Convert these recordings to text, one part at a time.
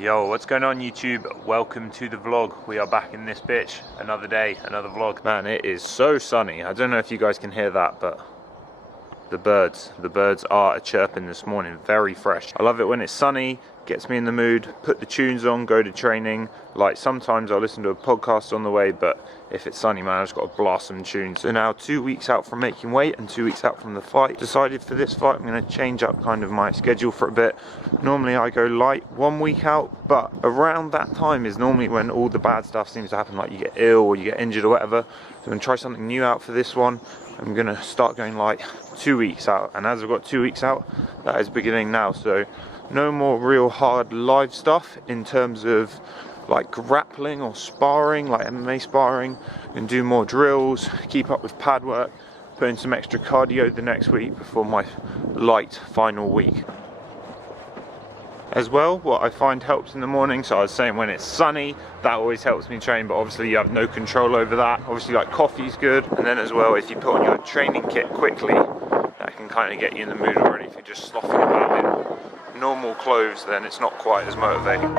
Yo, what's going on YouTube? Welcome to the vlog. We are back in this bitch. Another day, another vlog. Man, it is so sunny. I don't know if you guys can hear that, but the birds are chirping this morning, very fresh. I love it when it's sunny, gets me in the mood, put the tunes on, go to training. Like sometimes I'll listen to a podcast on the way, but if it's sunny, man, I've just got to blast some tunes. So now 2 weeks out from making weight and 2 weeks out from the fight. Decided for this fight I'm going to change up kind of my schedule for a bit. Normally I go light 1 week out, but around that time is normally when all the bad stuff seems to happen, like you get ill or you get injured or whatever. So I'm going to try something new out for this one. I'm going to start going light 2 weeks out, and as I've got 2 weeks out, that is beginning now. So no more real hard live stuff in terms of like grappling or sparring, like MMA sparring, and do more drills, keep up with pad work, put in some extra cardio the next week before my light final week. As well, what I find helps in the morning, so I was saying when it's sunny, that always helps me train, but obviously you have no control over that. Obviously like coffee's good, and then as well, if you put on your training kit quickly, that can kind of get you in the mood already. If you're just sloughing about in normal clothes, then it's not quite as motivating.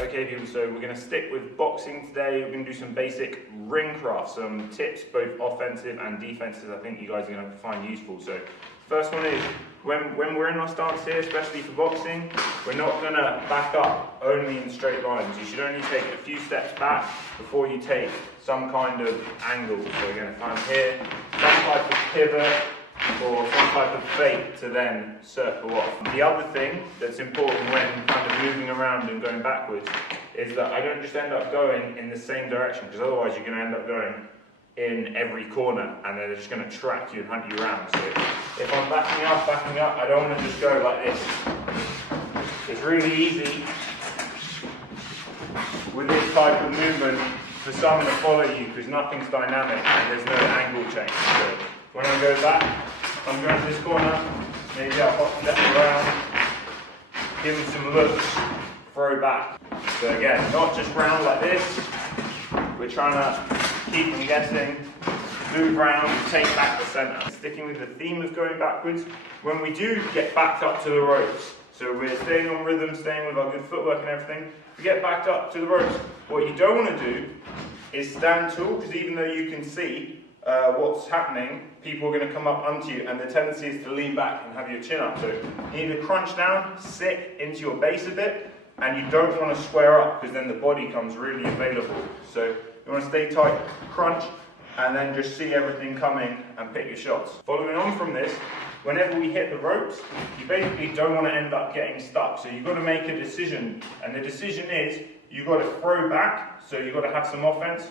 Okay people, so we're going to stick with boxing today. We're going to do some basic Ringcraft, some tips both offensive and defensive I think you guys are going to find useful. So first one is, when we're in our stance here, especially for boxing, we're not going to back up only in straight lines. You should only take a few steps back before you take some kind of angle. So we're going to come here, some type of pivot, or some type of fake to then circle off. The other thing that's important when kind of moving around and going backwards is that I don't just end up going in the same direction, because otherwise you're going to end up going in every corner and they're just going to track you and hunt you around. So if I'm backing up, I don't want to just go like this. It's really easy with this type of movement for someone to follow you because nothing's dynamic and there's no angle change. So when I go back, I'm going to this corner, maybe I'll hop left around, give him some looks, throw back. So again, not just round like this, we're trying to keep them guessing, move round, take back the centre. Sticking with the theme of going backwards, when we do get backed up to the ropes, so we're staying on rhythm, staying with our good footwork and everything, we get backed up to the ropes. What you don't want to do is stand tall, because even though you can see what's happening, people are going to come up onto you, and the tendency is to lean back and have your chin up. So you need to crunch down, sit into your base a bit, and you don't want to square up because then the body comes really available. So you want to stay tight, crunch, and then just see everything coming and pick your shots. Following on from this, whenever we hit the ropes, you basically don't want to end up getting stuck. So you've got to make a decision, and the decision is you've got to throw back, so you've got to have some offense,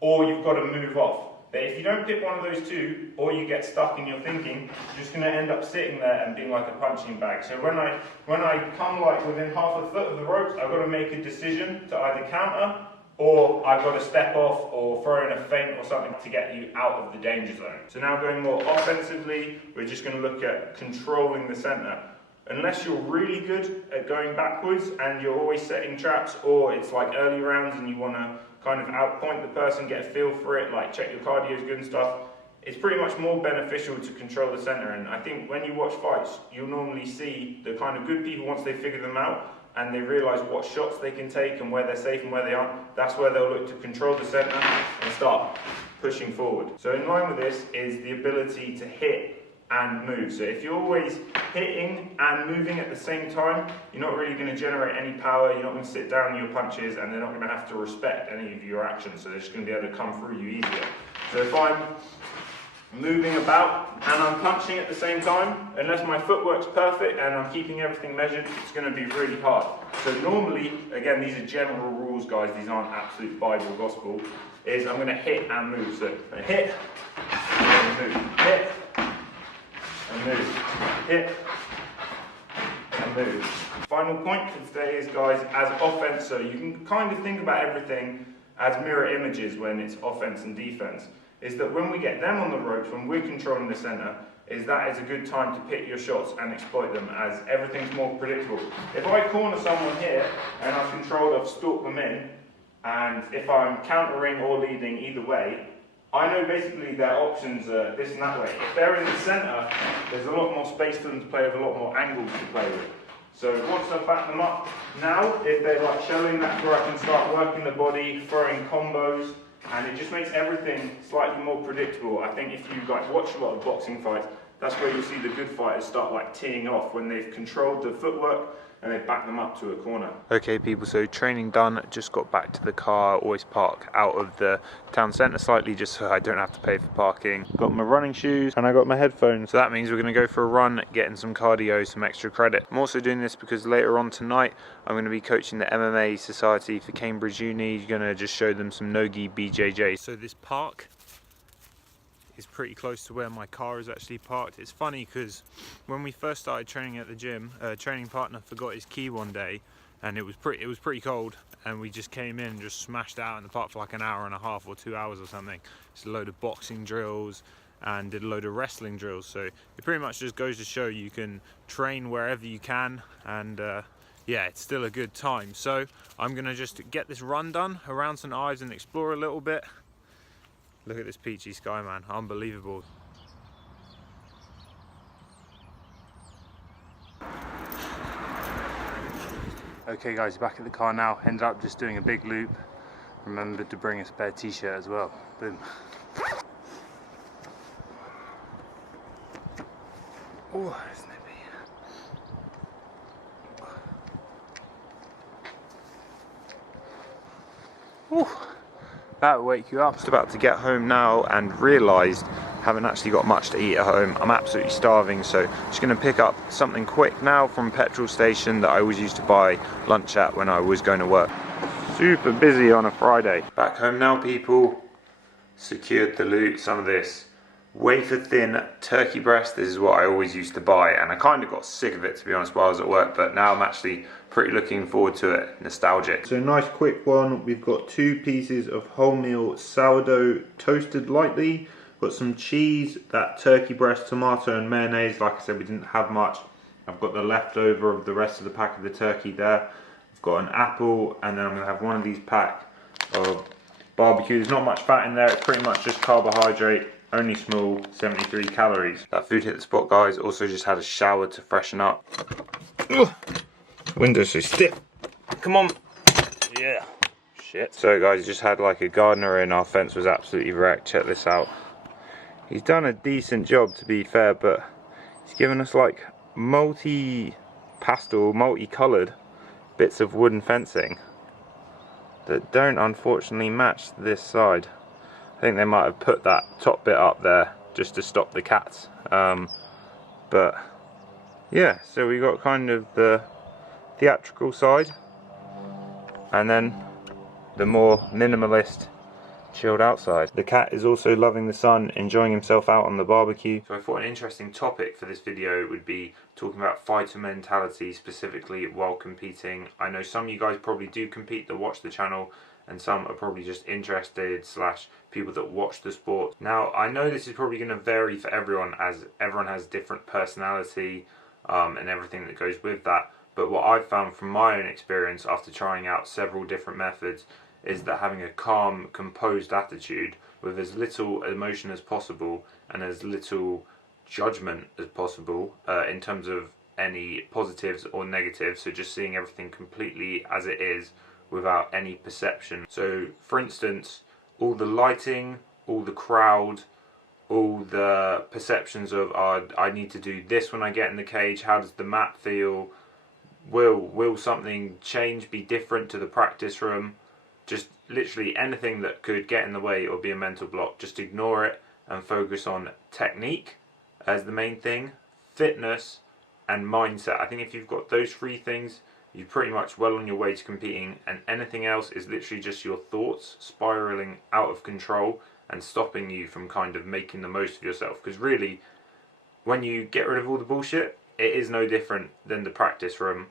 or you've got to move off. But if you don't pick one of those two, or you get stuck in your thinking, you're just going to end up sitting there and being like a punching bag. So when I come like within half a foot of the ropes, I've got to make a decision to either counter, or I've got to step off or throw in a feint or something to get you out of the danger zone. So now going more offensively, we're just going to look at controlling the center. Unless you're really good at going backwards and you're always setting traps, or it's like early rounds and you want to kind of outpoint the person, get a feel for it, like check your cardio is good and stuff, it's pretty much more beneficial to control the center. And I think when you watch fights, you'll normally see the kind of good people, once they figure them out and they realize what shots they can take and where they're safe and where they aren't, that's where they'll look to control the center and start pushing forward. So in line with this is the ability to hit and move. So if you're always hitting and moving at the same time, you're not really going to generate any power, you're not going to sit down in your punches, and they're not going to have to respect any of your actions, so they're just going to be able to come through you easier. So if I'm moving about and I'm punching at the same time, unless my footwork's perfect and I'm keeping everything measured, it's going to be really hard. So normally, again, these are general rules, guys, these aren't absolute Bible gospel, is I'm going to hit and move. So I hit and move, hit and move, hit and move. Final point for today is, guys, as offense, so you can kind of think about everything as mirror images when it's offense and defense, is that when we get them on the ropes, when we're controlling the center, is that is a good time to pick your shots and exploit them, as everything's more predictable. If I corner someone here and I've controlled, I've stalked them in, and if I'm countering or leading either way, I know basically their options are this and that way. If they're in the center, there's a lot more space for them to play with, a lot more angles to play with. So once I've backed them up, now if they're like showing that, where I can start working the body, throwing combos, and it just makes everything slightly more predictable. I think if you like watch a lot of boxing fights, that's where you'll see the good fighters start like teeing off, when they've controlled the footwork and they back them up to a corner. Okay people, so training done, just got back to the car. Always park out of the town centre slightly just so I don't have to pay for parking. Got my running shoes and I got my headphones, so that means we're going to go for a run, getting some cardio, some extra credit. I'm also doing this because later on tonight I'm going to be coaching the MMA Society for Cambridge Uni. Going to just show them some no-gi BJJ. So this park is pretty close to where my car is actually parked. It's funny because when we first started training at the gym, a training partner forgot his key one day, and it was pretty cold, and we just came in and just smashed out in the park for like an hour and a half or 2 hours or something. It's a load of boxing drills and did a load of wrestling drills. So it pretty much just goes to show you can train wherever you can, and yeah, it's still a good time. So I'm gonna just get this run done around St Ives and explore a little bit. Look at this peachy sky, man, unbelievable. Okay guys, back at the car now. Ended up just doing a big loop. Remembered to bring a spare t-shirt as well. Boom. Oh, it's nippy. Oh. That will wake you up. Just about to get home now and realised haven't actually got much to eat at home. I'm absolutely starving, so just going to pick up something quick now from a petrol station that I always used to buy lunch at when I was going to work. Super busy on a Friday. Back home now people. Secured the loot, some of this wafer thin turkey breast. This is what I always used to buy, and I kind of got sick of it, to be honest, while I was at work, but now I'm actually pretty looking forward to it. Nostalgic. So nice quick one. We've got 2 pieces of wholemeal sourdough toasted lightly. Got some cheese, that turkey breast, tomato and mayonnaise. Like I said, we didn't have much. I've got the leftover of the rest of the pack of the turkey there. I've got an apple, and then I'm going to have one of these pack of barbecue. There's not much fat in there. It's pretty much just carbohydrate. Only small, 73 calories. That food hit the spot, guys. Also just had a shower to freshen up. Ugh. Window's so stiff. Come on. Yeah. Shit. So guys, just had like a gardener in. Our fence was absolutely wrecked. Check this out. He's done a decent job, to be fair, but he's given us like multi-pastel, multi-coloured bits of wooden fencing that don't unfortunately match this side. I think they might have put that top bit up there just to stop the cats. But yeah, so we got kind of the theatrical side and then the more minimalist, chilled outside. The cat is also loving the sun, enjoying himself out on the barbecue. So I thought an interesting topic for this video would be talking about fighter mentality, specifically while competing. I know some of you guys probably do compete that watch the channel, and some are probably just interested / people that watch the sport. Now I know this is probably going to vary for everyone, as everyone has different personality and everything that goes with that, but what I've found from my own experience after trying out several different methods is that having a calm, composed attitude with as little emotion as possible and as little judgment as possible in terms of any positives or negatives, so just seeing everything completely as it is without any perception. So for instance, all the lighting, all the crowd, all the perceptions of I need to do this when I get in the cage, how does the mat feel, will something change, be different to the practice room, just literally anything that could get in the way or be a mental block, just ignore it and focus on technique as the main thing, fitness and mindset. I think if you've got those three things, you're pretty much well on your way to competing, and anything else is literally just your thoughts spiraling out of control and stopping you from kind of making the most of yourself. Because really, when you get rid of all the bullshit, it is no different than the practice room.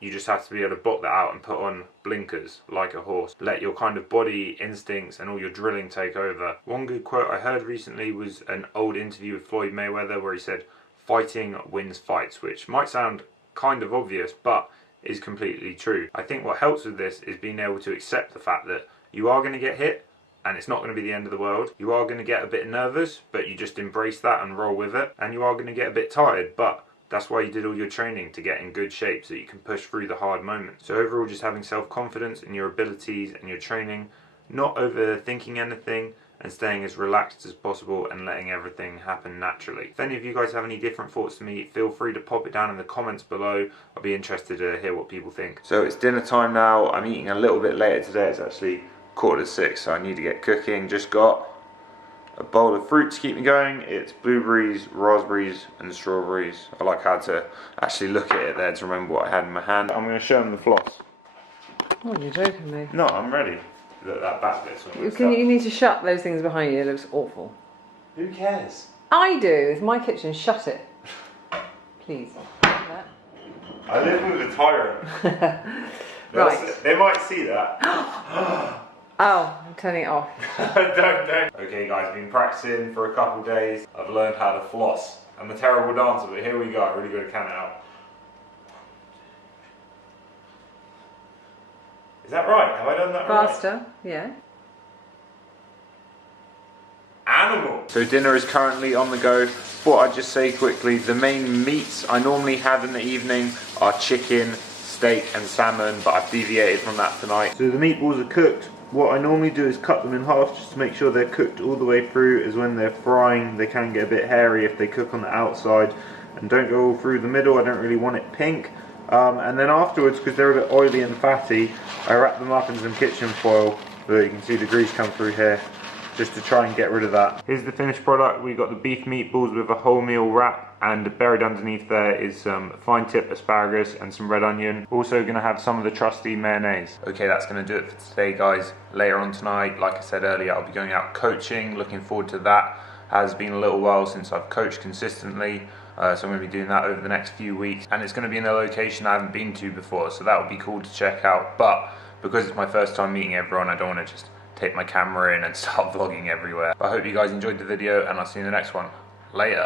You just have to be able to block that out and put on blinkers like a horse. Let your kind of body instincts and all your drilling take over. One good quote I heard recently was an old interview with Floyd Mayweather where he said, "Fighting wins fights," which might sound kind of obvious, but is completely true. I think what helps with this is being able to accept the fact that you are going to get hit and it's not going to be the end of the world. You are going to get a bit nervous, but you just embrace that and roll with it. And you are going to get a bit tired, but that's why you did all your training, to get in good shape so you can push through the hard moments. So overall, just having self-confidence in your abilities and your training, not overthinking anything, and staying as relaxed as possible and letting everything happen naturally. If any of you guys have any different thoughts to me, feel free to pop it down in the comments below. I'll be interested to hear what people think. So it's dinner time now. I'm eating a little bit later today. It's actually 6:15, so I need to get cooking. Just got a bowl of fruit to keep me going. It's blueberries, raspberries and strawberries. I like how to actually look at it there to remember what I had in my hand. I'm going to show them the floss. Oh, you're joking me. No, I'm ready. Look, that back bit's You need to shut those things behind you. It looks awful. Who cares? I do. It's my kitchen. Shut it. Please. I live with a tyrant. Right. They might see that. Oh, I'm turning it off. Don't. Okay guys, been practicing for a couple of days. I've learned how to floss. I'm a terrible dancer, but here we go. I really got to count it out. Is that right? Have I done that right? Faster, yeah. Animal! So dinner is currently on the go. Thought I'd just say quickly, the main meats I normally have in the evening are chicken, steak and salmon, but I've deviated from that tonight. So the meatballs are cooked. What I normally do is cut them in half just to make sure they're cooked all the way through, as when they're frying they can get a bit hairy if they cook on the outside and don't go all through the middle. I don't really want it pink. And then afterwards, because they're a bit oily and fatty, I wrap them up in some kitchen foil so that you can see the grease come through here, just to try and get rid of that. Here's the finished product. We've got the beef meatballs with a wholemeal wrap, and buried underneath there is some fine tip asparagus and some red onion. Also going to have some of the trusty mayonnaise. Okay, that's going to do it for today guys. Later on tonight, like I said earlier, I'll be going out coaching. Looking forward to that. Has been a little while since I've coached consistently. So I'm going to be doing that over the next few weeks, and it's going to be in a location I haven't been to before, so that would be cool to check out. But because it's my first time meeting everyone, I don't want to just take my camera in and start vlogging everywhere. But I hope you guys enjoyed the video, and I'll see you in the next one. Later.